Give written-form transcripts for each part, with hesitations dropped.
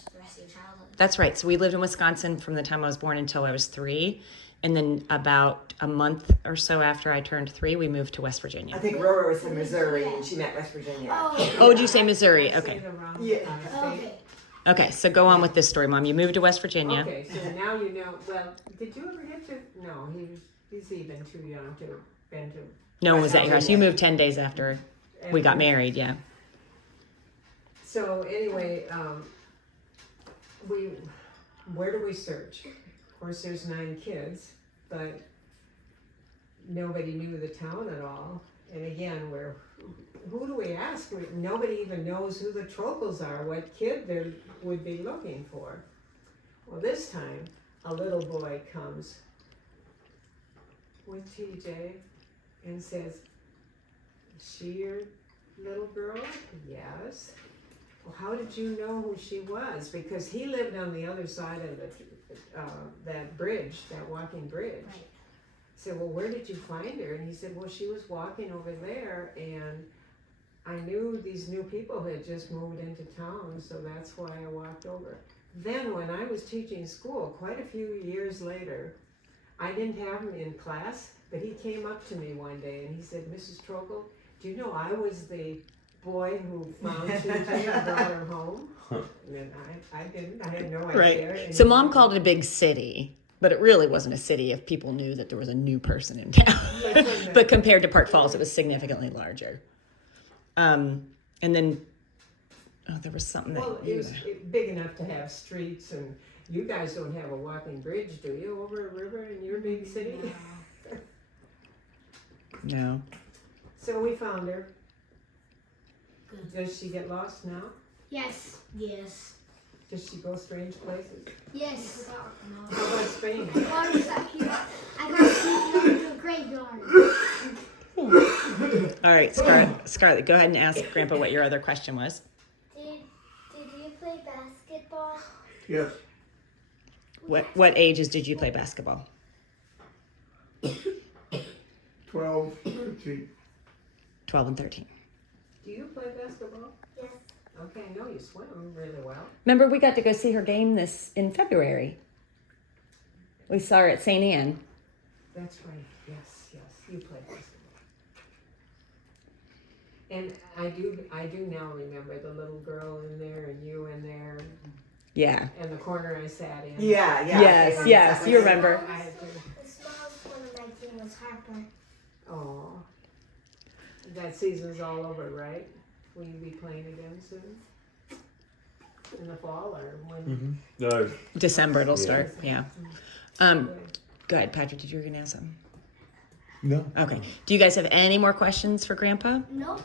for the rest of your childhood. That's right. So we lived in Wisconsin from the time I was born until I was 3. And then about a month or so after I turned 3, we moved to West Virginia. I think Rora was in Missouri and she meant West Virginia. Oh, did you say Missouri? Okay. Yeah. Okay. Okay, so go on with this story, Mom. You moved to West Virginia. Okay, so now you know. Well, did you ever get to? No, he's even too young to been to. No one was at your house. You moved 10 days after we got married, yeah. So anyway, where do we search? Of course, there's 9 kids, but nobody knew the town at all. And again, who do we ask? Nobody even knows who the Trochils are, what kid they would be looking for. Well, this time, a little boy comes with TJ and says, "Is she your little girl?" "Yes." "Well, how did you know who she was?" Because he lived on the other side of that bridge, that walking bridge. Right. I said, "Well, where did you find her?" And he said, "Well, she was walking over there, and I knew these new people had just moved into town, so that's why I walked over." Then when I was teaching school, quite a few years later, I didn't have him in class, but he came up to me one day and he said, "Mrs. Trochlil, do you know I was the boy who found TJ and brought her home?" And I didn't. I had no idea. Right. And So Mom called it a big city, but it really wasn't a city if people knew that there was a new person in town. But compared to Park Falls, it was significantly larger. And then, there was something Well, that it was big enough to have streets, and you guys don't have a walking bridge, do you, over a river in your big city? No. So we found her. Good. Does she get lost now? Yes. Yes. Does she go strange places? Yes. How about Spain? I got to a graveyard. All right, Scarlett, go ahead and ask Grandpa what your other question was. Did you play basketball? Yes. What ages did you play basketball? 12, 13. 12 and 13. Do you play basketball? Yes. Okay, I know you swim really well. Remember, we got to go see her game in February. We saw her at St. Anne. That's right. Yes, you play basketball. And I do now remember the little girl in there and you in there Yeah. and the corner I sat in. Yeah. Yes, you remember. I had to, The smallest one of my team was Harper. oh, that season's all over, right? Will you be playing again soon? In the fall or when? No. December it'll Yeah. start. Yeah. Go ahead, Patrick. Did you were gonna ask something? No. Okay. Do you guys have any more questions for Grandpa? No.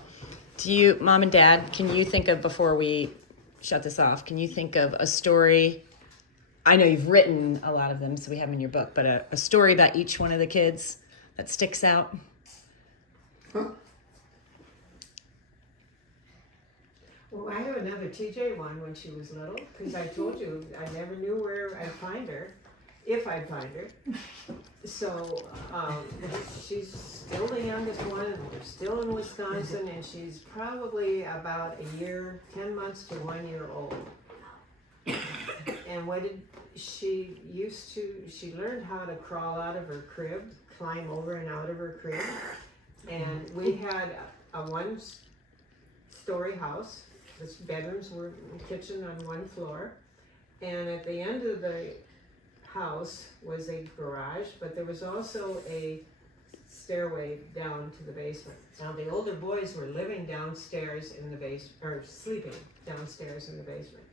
Do you, Mom and Dad, can you think of, before we shut this off, can you think of a story? I know you've written a lot of them, so we have them in your book, but a story about each one of the kids that sticks out? Well, I have another TJ one when she was little, because I told you I never knew where I'd find her, if I'd find her. So she's still the youngest one, we're still in Wisconsin, and she's probably about a year, 10 months to 1 year old. And what did she she learned how to crawl out of her crib, climb over and out of her crib. And we had a 1-story house. The bedrooms were kitchen on one floor, and at the end of the house was a garage, but there was also a stairway down to the basement. Now the older boys were living downstairs in the basement, or sleeping downstairs in the basement.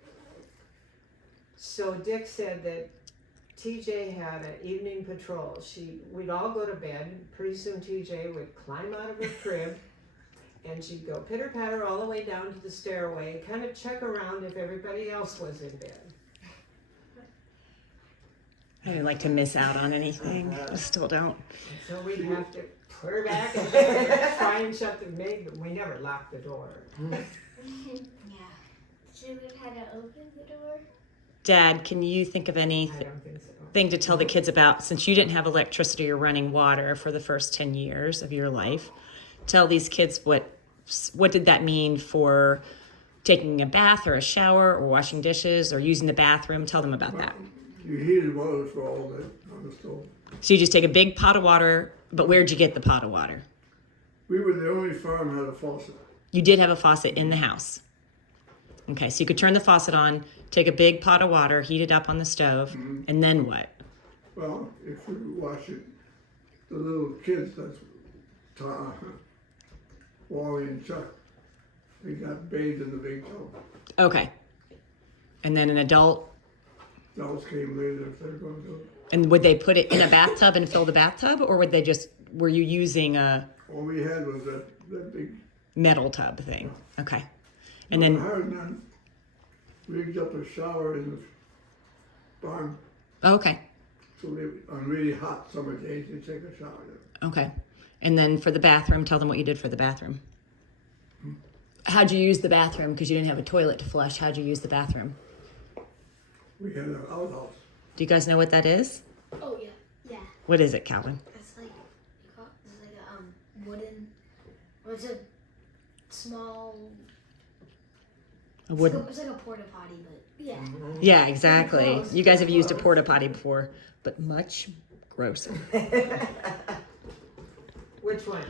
So Dick said that TJ had an evening patrol. We'd all go to bed. Pretty soon TJ would climb out of her crib, and she'd go pitter-patter all the way down to the stairway, kind of check around if everybody else was in bed. I didn't like to miss out on anything. I still don't. So we'd have to put her back in bed and try and shut the maid, but we never locked the door. Yeah. Should we had to open the door? Dad, can you think of I anything don't think so. to tell the kids about, since you didn't have electricity or running water for the first 10 years of your life? Tell these kids what did that mean for taking a bath or a shower or washing dishes or using the bathroom? Tell them about that. You heated water for all that on the stove. So you just take a big pot of water, but where'd you get the pot of water? We were the only farm that had a faucet. You did have a faucet in the house. Okay, so you could turn the faucet on, take a big pot of water, heat it up on the stove, and then what? Well, if you wash it, the little kids, that's Wally and Chuck, they got bathed in the big tub. Okay. And then an adult, Adults came later if they're going to do it. and would they put it in a bathtub and fill the bathtub, or would they just, were you using a All we had was that big. metal tub thing? Okay. And The then, hard man rigged up a shower in the barn, okay, so they, on really hot summer days, they take a shower there. okay. And then for the bathroom, tell them what you did for the bathroom. How'd you use the bathroom? Because you didn't have a toilet to flush. How'd you use the bathroom? We had an outhouse. Do you guys know what that is? Oh yeah. Yeah. What is it, Calvin? It's like a wooden. Or it's a small. A wooden. It's like a porta potty, but Yeah. Yeah, exactly. Close, You guys have used a close. porta potty before, but much grosser. Which one?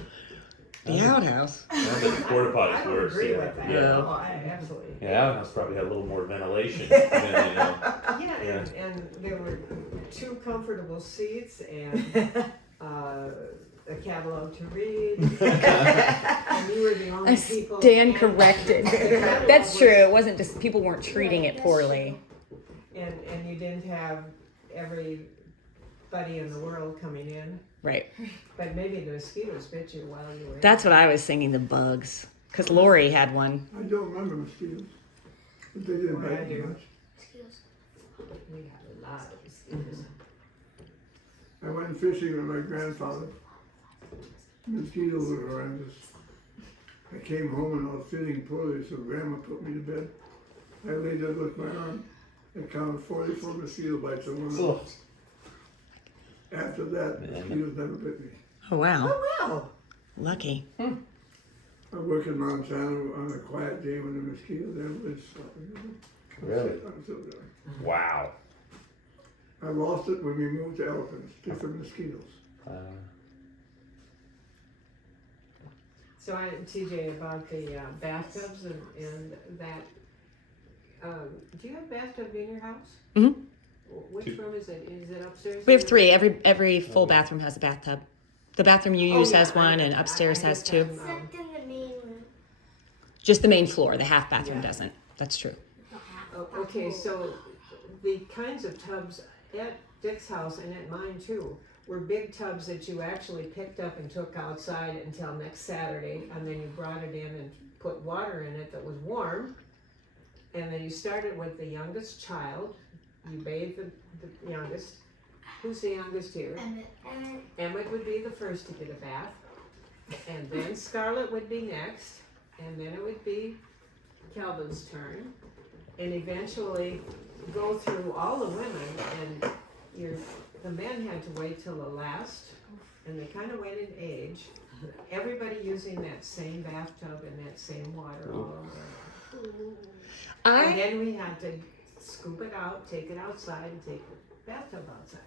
The outhouse. I think the porta I potties would worse. agree Yeah. with that. Yeah. Oh, I absolutely. Yeah, outhouse probably had a little more ventilation. Than, Yeah, Yeah. and there were 2 comfortable seats and a catalog to read. And you were the only people. corrected. That's true. It wasn't just, people weren't treating it poorly. And you didn't have everybody in the world coming in. Right. But maybe the mosquitoes bit you while you were in. That's what I was thinking, the bugs. Because Lori had one. I don't remember mosquitoes, but they didn't Boy, I bite me do. much. excuse. We had a lot of mosquitoes. I went fishing with my grandfather. Mosquitoes were horrendous. I came home and I was feeling poorly, so Grandma put me to bed. I laid there with my arm. I counted 44 mosquito bites in 1 Oh. hour. After that, mosquitoes never bit me. Oh, wow. Oh, wow. Lucky. I work in Montana on a quiet day when the mosquitoes everybody stopping. Really? I'm still there. Wow. I lost it when we moved to elephants, different mosquitoes. So, TJ, about the bathtubs and that, do you have a bathtub in your house? Mhm. Which room is it? Is it upstairs? We have 3. Every full bathroom has a bathtub. The bathroom you use has one, and upstairs has 2. Except in the main room. Just the main floor. The half bathroom Yeah. doesn't. That's true. Okay, so the kinds of tubs at Dick's house and at mine too were big tubs that you actually picked up and took outside until next Saturday, and then you brought it in and put water in it that was warm. And then you started with the youngest child. You bathed the youngest. Who's the youngest here? And Emmett would be the first to get a bath, and then Scarlett would be next, and then it would be Calvin's turn, and eventually go through all the women, and the men had to wait till the last, and they kind of went in age. Everybody using that same bathtub and that same water all over. And then we had to scoop it out, take it outside, and take the bathtub outside.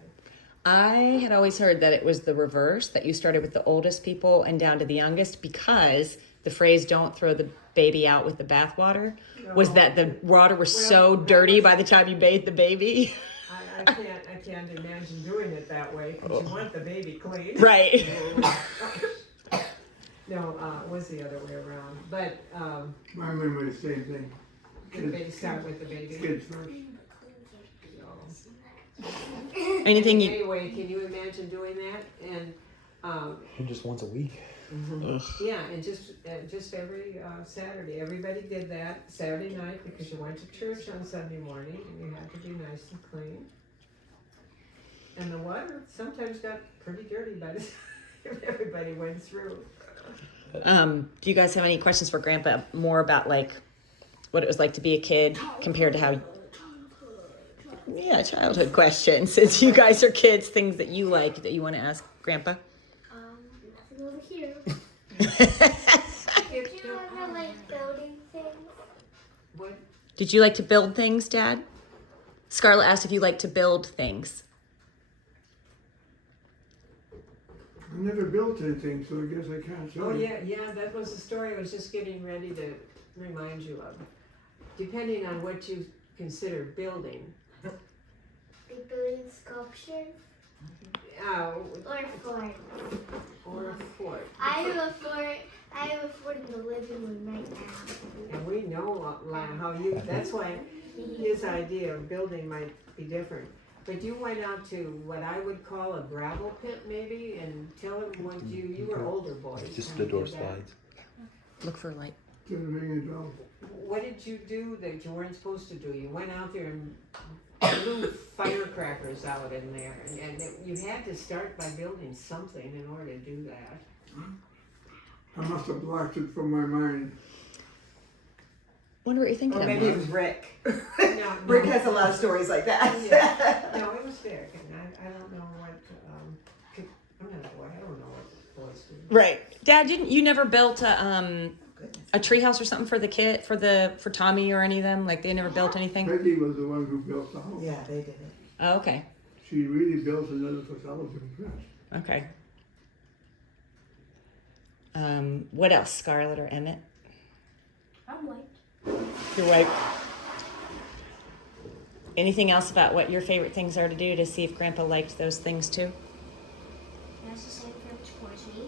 I had always heard that it was the reverse, that you started with the oldest people and down to the youngest, because the phrase "don't throw the baby out with the bathwater" was that the water was so Well, that dirty was- by the time you bathed the baby. I can't imagine doing it that way, because you want the baby clean. Right. No, it was the other way around, but, My memory is the same thing. they start with the baby. Kids first. Anything you Anyway, can you imagine doing that? And, Just once a week. yeah, and just every Saturday, everybody did that Saturday night, because you went to church on Sunday morning, and you had to be nice and clean. And the water sometimes got pretty dirty by the time everybody went through. do you guys have any questions for Grandpa more about like what it was like to be a kid compared to how childhood questions, since you guys are kids, things that you like that you want to ask Grandpa? nothing over here. Kids Do you don't- ever like building things? What? Did you like to build things, Dad? Scarlett asked if you like to build things. I never built anything, so I guess I can't say. Oh, yeah, that was the story I was just getting ready to remind you of. Depending on what you consider building. Like building sculpture Uh, or a fort. or a fort. I have a fort in the living room right now. And we know how you, that's why his idea of building might be different. But you went out to what I would call a gravel pit maybe, and tell him what you were older boys. Just when the you door did that. slides. Look for light. Didn't ring a bell. What did you do that you weren't supposed to do? You went out there and blew firecrackers out in there, and you had to start by building something in order to do that. I must have blocked it from my mind. Wonder what you're thinking Or of. maybe it was Rick. No, Rick has a lot of stories like that. Yeah. No, it was Dick, and I don't know what, I don't know what boys do. Right, Dad. You never built a treehouse or something for the kid for Tommy or any of them? Like they never built anything? Peggy was the one who built the house. Yeah, they did it. Oh, okay. She really built another facility. Okay. What else, Scarlett or Emmett? I'm white. You're white. Anything else about what your favorite things are to do to see if Grandpa liked those things too? That's the same favorite sport as me.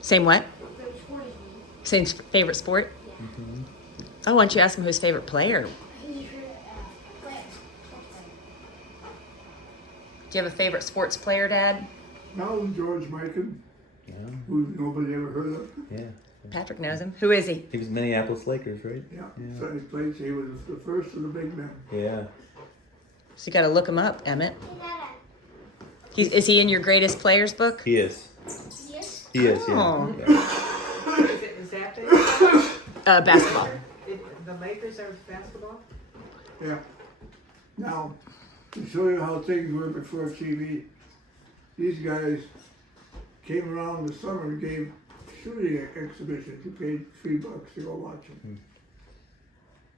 Same what? Favorite sport as me. Same favorite sport? Yeah. Oh, why don't you ask him who's favorite player? He's her player. Do you have a favorite sports player, Dad? Now George Mikan, Yeah. who nobody ever heard of. Yeah. Patrick knows him. Who is he? He was Minneapolis Lakers, right? Yeah. Yeah. So he played. He was the first of the big men. Yeah. So you got to look him up, Emmett. Hey, Dada. Is he in your greatest players book? He is. Yes. He is, Oh. yeah. Is that the, Basketball. the Lakers are basketball? Yeah. Now, to show you how things were before TV, these guys came around the summer and gave shooting exhibitions. You paid $3 to go watch them.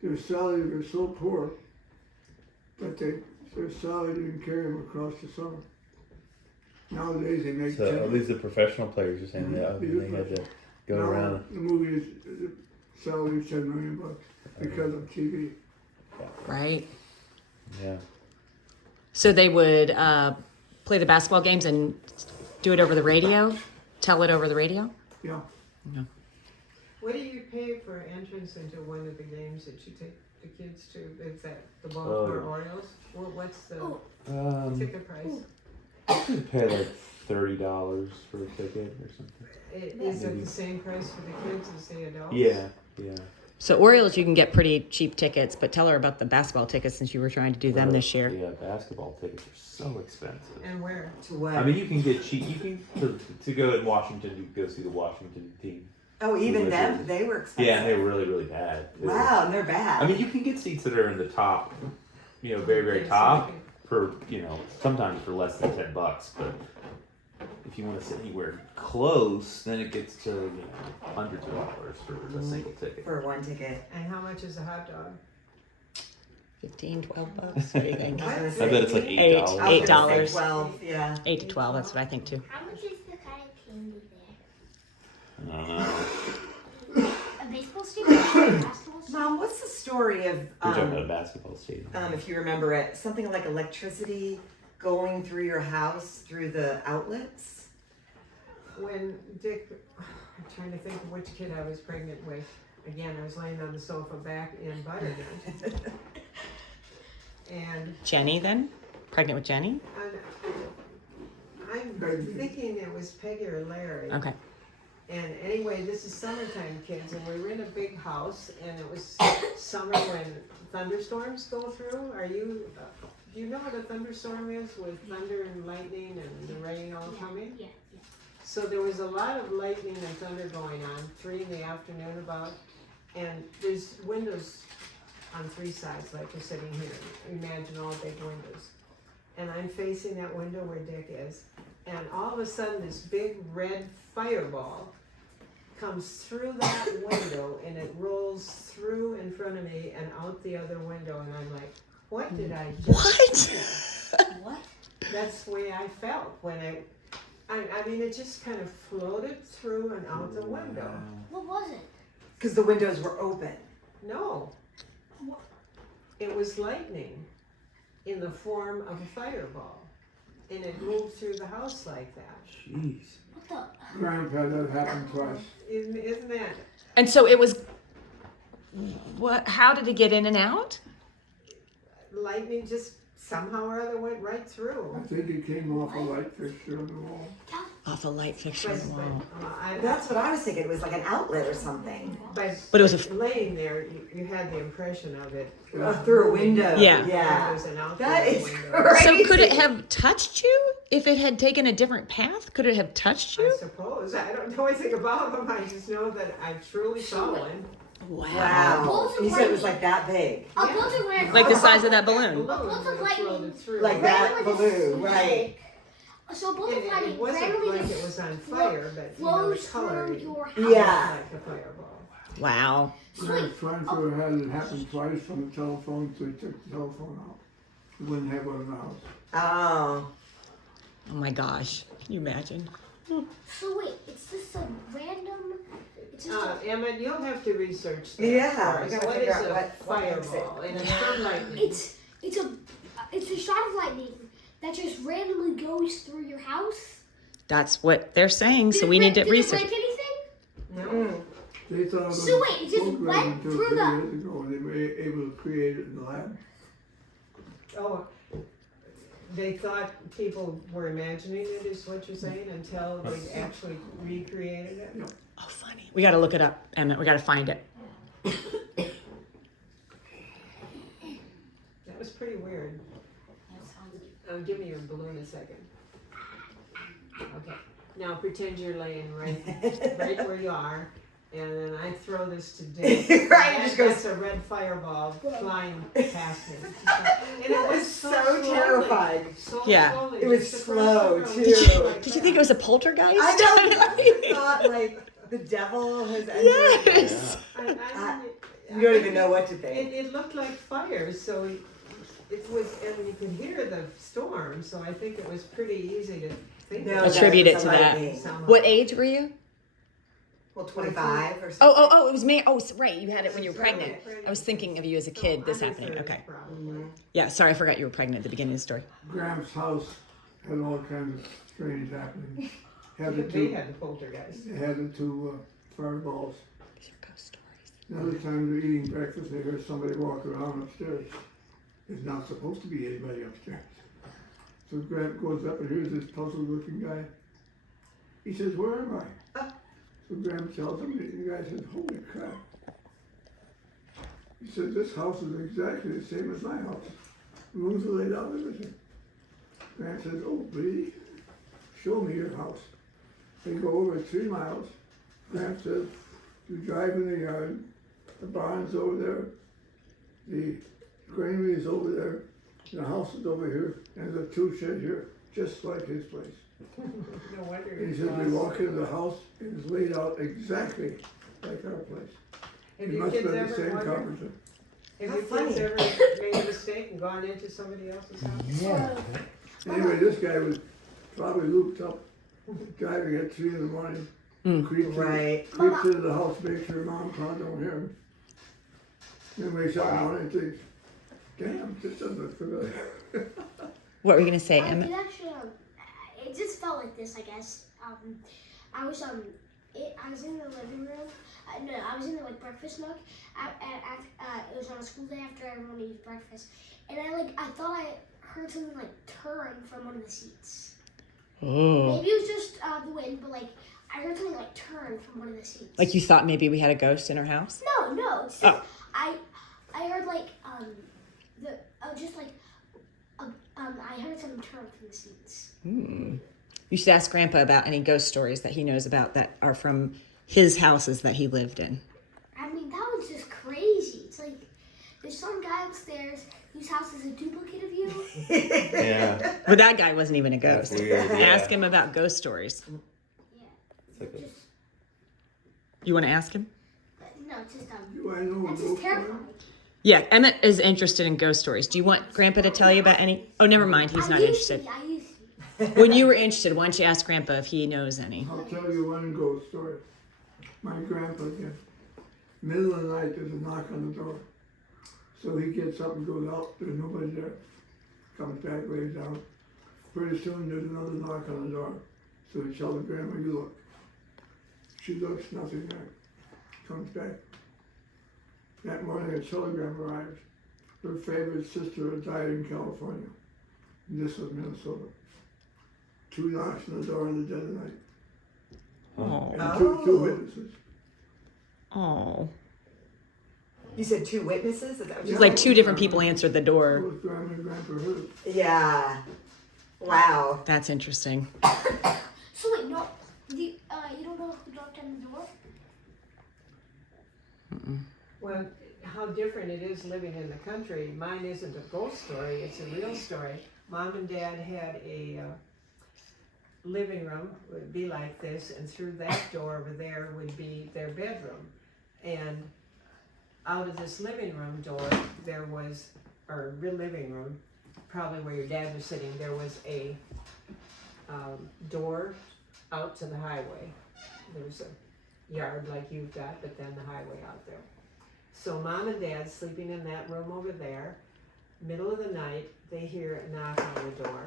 Their salaries were so poor that their salary didn't carry them across the summer. Nowadays they make So at least the professional players are saying that they had to go now, around. The movies, the salary is $10 million because of TV. Right. Yeah. So they would play the basketball games and do it over the radio? Tell it over the radio? Yeah. What do you pay for entrance into one of the games that you take the kids to? Is that the Baltimore Orioles? Well, what's the ticket price? You pay like $30 for a ticket or something. Is it the same price for the kids as the adults? Yeah. Yeah. So Orioles, you can get pretty cheap tickets, but tell her about the basketball tickets since you were trying to do them this year. Yeah, basketball tickets are so expensive. And where? To what? I mean, you can get cheap. You can to go in Washington. You can go see the Washington team. Oh, even Wizards. them? They were expensive. Yeah, and they were really, really bad. Too. Wow, and they're bad. I mean, you can get seats that are in the top, very, very top for sometimes for less than $10. But if you want to sit anywhere close, then it gets to hundreds of dollars for a single ticket. for one ticket. And how much is a hot dog? $15, $12? What do you think? I was I gonna bet it's say like Eight. $8. I was gonna $8. say 12, yeah. 8 to 12, that's what I think too. How much is the cotton candy there? I don't know. A baseball stadium? A basketball stadium? Mom, what's the story of, We're talking about a basketball stadium. if you remember it, something like electricity going through your house through the outlets? When Dick, I'm trying to think of which kid I was pregnant with. Again, I was laying on the sofa back in Butterton. And Jenny then? Pregnant with Jenny? I'm thinking it was Peggy or Larry. Okay. And anyway, this is summertime, kids, and we were in a big house, and it was summer when thunderstorms go through. Do you know what a thunderstorm is, with thunder and lightning and the rain all coming? Yeah. So there was a lot of lightning and thunder going on, 3 in the afternoon about, and there's windows on 3 sides, like you're sitting here. Imagine all big windows. And I'm facing that window where Dick is, and all of a sudden this big red fireball comes through that window and it rolls through in front of me and out the other window, and I'm like, what did I just What? What? That's the way I felt when I mean, it just kind of floated through and out the window. What was it? Because the windows were open. No. It was lightning in the form of a fireball. And it moved through the house like that. Jeez. What the? Grandpa, that happened twice. Isn't that? And so it was. What? How did it get in and out? Lightning just somehow or other went right through. I think it came off a light fixture on the wall. Off a light fixture on the wall. That's what I was thinking. It was like an outlet or something. But But it was a. laying there, you had the impression of it. Through a window. Yeah. Yeah. There's an outlet That in the is window. crazy. So could it have touched you if it had taken a different path? Could it have touched I you? suppose. I don't know anything about them. I just know that I truly saw one. Wow. Bolts of You said it was lightning. like that big. A bolt of lightning. Like the size of that balloon. Bolts of lightning. Like that balloon, right. So a bolt of It lightning wasn't randomly like just it was on fire, but you know, the flows color through it your house. Yeah. like a fireball. Wow. Grand's friend who had it happen twice from the telephone, so he took the telephone out. He wouldn't have one in the house. Oh. Oh my gosh. Can you imagine? So wait, it's just a random. It's just Emmett, you'll have to research that. Yeah, for we us. gotta What figure is out a what makes it. fireball? And it's from lightning. it's a shot of lightning that just randomly goes through your house. That's what they're saying, so we need to Did research. it break anything? No. They thought it was So wait, it just program went until through 3 the- years ago, and they were able to create it in the lab. Oh, they thought people were imagining it, is what you're saying, until they actually recreated it? Oh, funny. We got to look it up, Emmett. We got to find it. That was pretty weird. Give me your balloon a second. Okay. Now pretend you're laying right where you are, and then I throw this to Dick. Right, it just goes- That's a red fireball flying past me. And it was so slowly, terrifying. So Yeah. slowly, It was just slow, across the too. road. Did you think it was a poltergeist? I know. I thought like the devil has entered. Yes. You don't even know what to think. It looked like fire, so it was, and you could hear the storm, so I think it was pretty easy to think No, of that Attribute it was to a that. lightning. somehow. What age were you? Well, 25 or something. Oh, it was me. Oh, right. You had it when you were Right, pregnant. right. I was thinking of you as a So kid, this under happening. 30 Okay. probably. Yeah, sorry, I forgot you were pregnant at the beginning of the story. Graham's house had all kinds of strange happenings. Had the They two, had the poltergeist. they had the two fireballs. These are ghost stories. Another time they're eating breakfast, they heard somebody walk around upstairs. There's not supposed to be anybody upstairs. So Graham goes up and here's this puzzled looking guy. He says, "Where am I?" So Graham tells him, and the guy says, "Holy crap." He said, "This house is exactly the same as my house. Rooms are laid out, everything." Graham says, "Oh, really? Show me your house." They go over 3 miles. Graham says, "You drive in the yard, the barn's over there, the granary is over there, the house is over here, and the two sheds here, just like his place." No wonder. And it he says, "We was walk into the house, and it's laid out exactly like our place." Have It your must have kids been the ever same wondered? carpenter. Have How your kids funny. ever made a mistake and gone into somebody else's house? Yeah. Anyway, this guy was probably looped up, driving at 3 in the morning, creeps, Right. creeps into the house, makes sure mom and pa don't hear him. Then wakes up in the morning and thinks, "Damn, this doesn't look familiar." What were you going to say, It Emmett? actually, it just felt like this, I guess. I was in the living room. No, I was in the breakfast nook. It was on a school day after everyone eats breakfast, and I thought I heard something turn from one of the seats. Oh. Maybe it was just the wind, but I heard something turn from one of the seats. Like you thought maybe we had a ghost in our house? No, it's just, Oh. I heard I heard something turn from the seats. You should ask Grandpa about any ghost stories that he knows about that are from his houses that he lived in. I mean, that was just crazy. It's like there's some guy upstairs whose house is a duplicate of you. Yeah. But that guy wasn't even a ghost. That's weird, yeah. Ask him about ghost stories. Yeah. It's like You want to ask him? No, it's just Do I know a that's ghost just story? terrifying. Yeah, Emmett is interested in ghost stories. Do you want Grandpa to tell you about any? Oh, never mind. He's not interested. I used to. When you were interested, why don't you ask Grandpa if he knows any? I'll tell you one ghost story. My grandpa again. Middle of the night, there's a knock on the door. So he gets up and goes out. There's nobody there. Comes back, lays down. Pretty soon, there's another knock on the door. So he tells Grandma, you look. She looks, nothing there. Comes back. That morning, a telegram arrives. Her favorite sister had died in California. And this was Minnesota. 2 knocks on the door in the dead of night. Oh. And two witnesses. Oh. You said 2 witnesses? Is that what you It's like 2 different people answered the door. Both Grandma and Grandpa heard. Yeah. Wow. That's interesting. So wait, no, you don't know who knocked on the door? Well, how different it is living in the country. Mine isn't a ghost story, it's a real story. Mom and Dad had a living room, would be like this, and through that door over there would be their bedroom. And out of this living room door, there was, or real living room, probably where your dad was sitting, there was a door out to the highway. There was a yard like you've got, but then the highway out there. So Mom and Dad sleeping in that room over there, middle of the night, they hear a knock on the door.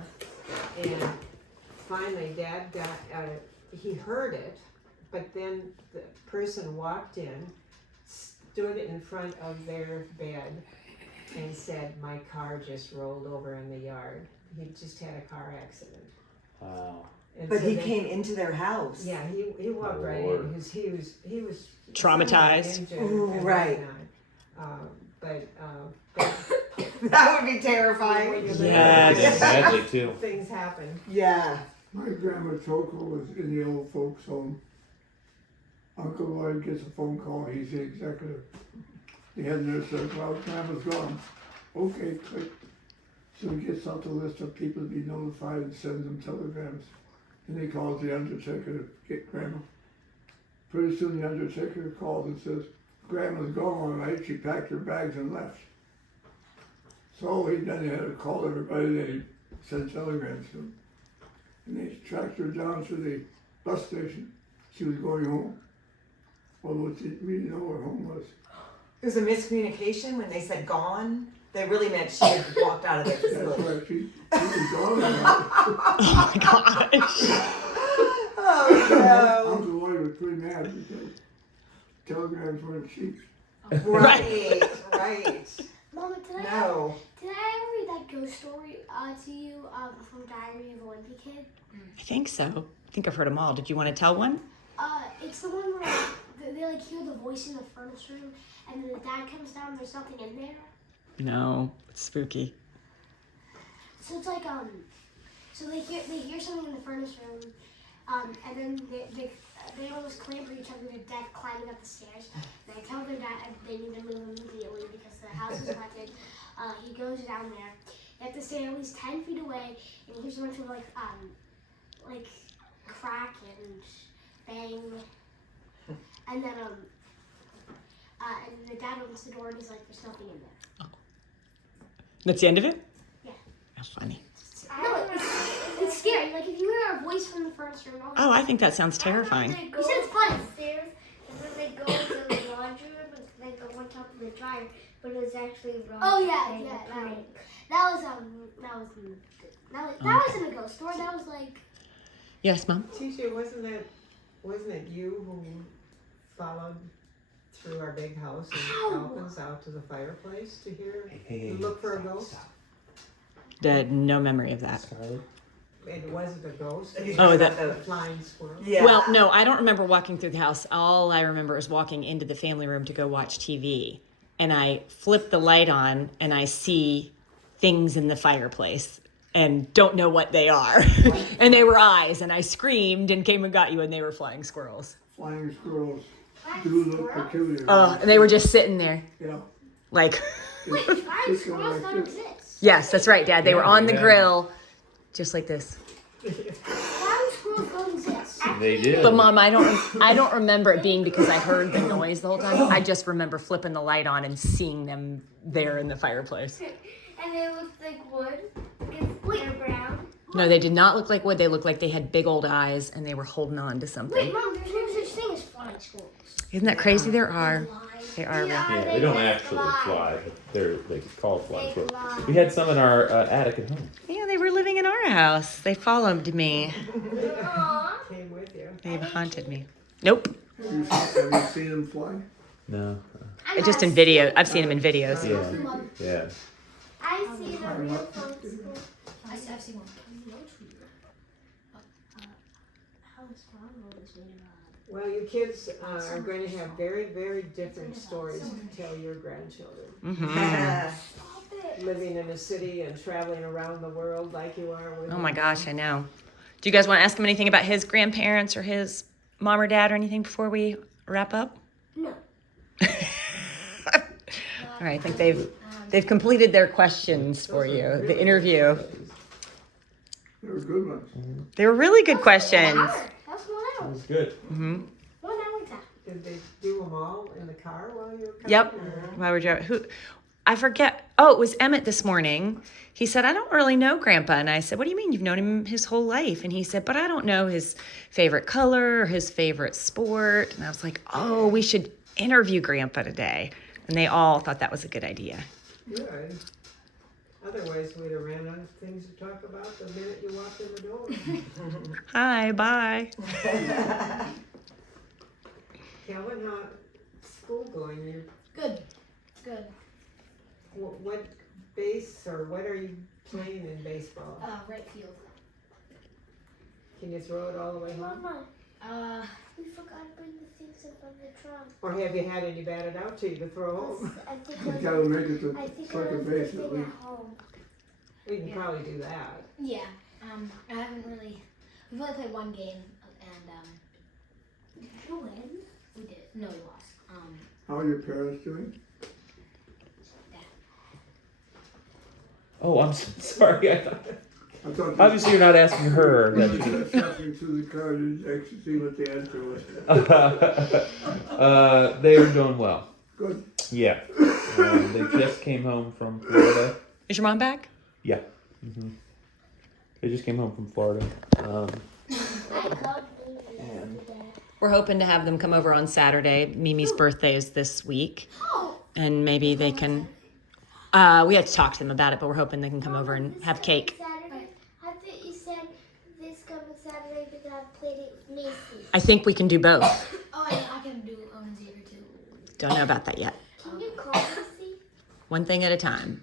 And finally Dad got, he heard it, but then the person walked in, stood in front of their bed and said, my car just rolled over in the yard. He just had a car accident. Wow. And But so he they- came into their house. Yeah, he walked right in, Lord. because he was Traumatized. injured Ooh, and right. whatnot. But That would be terrifying. when you live Yes. Yeah, sadly too. things happen. Yeah. My grandma Trochlil was in the old folks home. Uncle Lloyd gets a phone call, he's the executive. The head nurse says, well, Grandma's gone. Okay, click. So he gets out the list of people to be notified and sends them telegrams. And he calls the undertaker to get Grandma. Pretty soon the undertaker calls and says, Grandma's gone all right, she packed her bags and left. So he had to call everybody that he sent telegrams to. And they tracked her down to the bus station. She was going home. Although we didn't know where home was. It was a miscommunication when they said gone. They really meant she had walked out of their That's facility. right, she was gone. Now. Oh my gosh. Oh Uncle Lloyd was pretty mad because telegrams weren't cheap. no. Right, right. Mama, did I No. ever read that ghost story to you from Diary of a Wimpy Kid? I think so. I think I've heard them all. Did you want to tell one? It's the one where they like hear the voice in the furnace room, and then the dad comes down. There's nothing in there. No. It's spooky. So it's like so they hear something in the furnace room, and then they almost clamber each other to death climbing up the stairs. They tell their dad they need to move immediately because the house is haunted. He goes down there. They have to stay at least 10 feet away, and he hears a bunch of like crack and bang, and then and the dad opens the door and he's like, "There's nothing in there." That's the end of it? Yeah. How funny. No, it's scary. Like if you hear a voice from the furnace room. Oh, I think that sounds terrifying. They go You said it's funny. upstairs, and then they go to the laundry room, and then go on top of the dryer, but it was actually wrong. Oh yeah, They yeah. were prank. That wasn't a ghost story. That was like. Yes, Mom? TJ, wasn't it you who followed through our big house and opens out to the fireplace to hear, to look for a ghost? No memory of that. Scarlet? It wasn't a ghost. Are you It talking Oh, about was the- a flying squirrel. Yeah. Well, no, I don't remember walking through the house. All I remember is walking into the family room to go watch TV. And I flip the light on and I see things in the fireplace and don't know what they are. And they were eyes. And I screamed and came and got you, and they were flying squirrels. Flying squirrels do look peculiar. And they were just sitting there. Yeah. Like, Wait, flying Just squirrels like don't this. exist. yes, that's right, Dad. They were on the grill, just like this. Flying squirrels don't exist. They do. But Mom, I don't remember it being because I heard the noise the whole time. I just remember flipping the light on and seeing them there in the fireplace. And they looked like wood. Because they're brown. No, they did not look like wood. They looked like they had big old eyes and they were holding on to something. Wait, Mom, there's no such thing as flying squirrels. Isn't that crazy? There are. They are. Yeah, they don't actually fly. They're called fly squirrels. We had some in our attic at home. Yeah, they were living in our house. They followed me. Came with you. They've haunted me. Nope. Have you seen them fly? No. Just in video. I've seen them in videos. Yeah. Yeah. I see the real from school. I've seen one. How is flying is made Well, you kids are going to have very, very different stories to tell your grandchildren. Mm-hmm. Living in a city and traveling around the world like you are with Oh my gosh, I know. Do you guys want to ask him anything about his grandparents or his mom or dad or anything before we wrap up? No. All right, I think they've completed their questions for you. The interview. They were good ones. They were really good questions. That's 1 It hour. was good. Mm-hmm. 1 hour time. Did they do them all in the car while you were coming? Yep. Or- Why would you? Who? I forget. Oh, it was Emmett this morning. He said, I don't really know Grandpa. And I said, what do you mean? You've known him his whole life. And he said, but I don't know his favorite color or his favorite sport. And I was like, oh, we should interview Grandpa today. And they all thought that was a good idea. Good. Otherwise, we'd have ran out of things to talk about the minute you walked in the door. Hi, bye. Calvin, how school going? You Good. Good. what base or what are you playing in baseball? Right field. Can you throw it all the way home? Mama, we forgot to bring the things up on the trunk. Or have you had any batted out to you to throw home? I think You I gotta make it to I think I second was base at listening least. at home. We can probably do that. Yeah. I haven't really. We've only played one game, and Did you win? we did. No, we lost. How are your parents doing? Oh, I'm so sorry. I thought, I thought obviously, you're not asking her. you That said something to the car to actually see what the answer was. they are doing well. Good. Yeah. They just came home from Florida. Is your mom back? Yeah. They just came home from Florida. I love being And- with Dad. We're hoping to have them come over on Saturday. Mimi's birthday is this week. And maybe they can, we had to talk to them about it, but we're hoping they can come over and have cake. Saturday? I thought you said this coming Saturday because I played it with Macy. I think we can do both. oh, I can do Xavier too. Don't know about that yet. Can you call Macy? One thing at a time.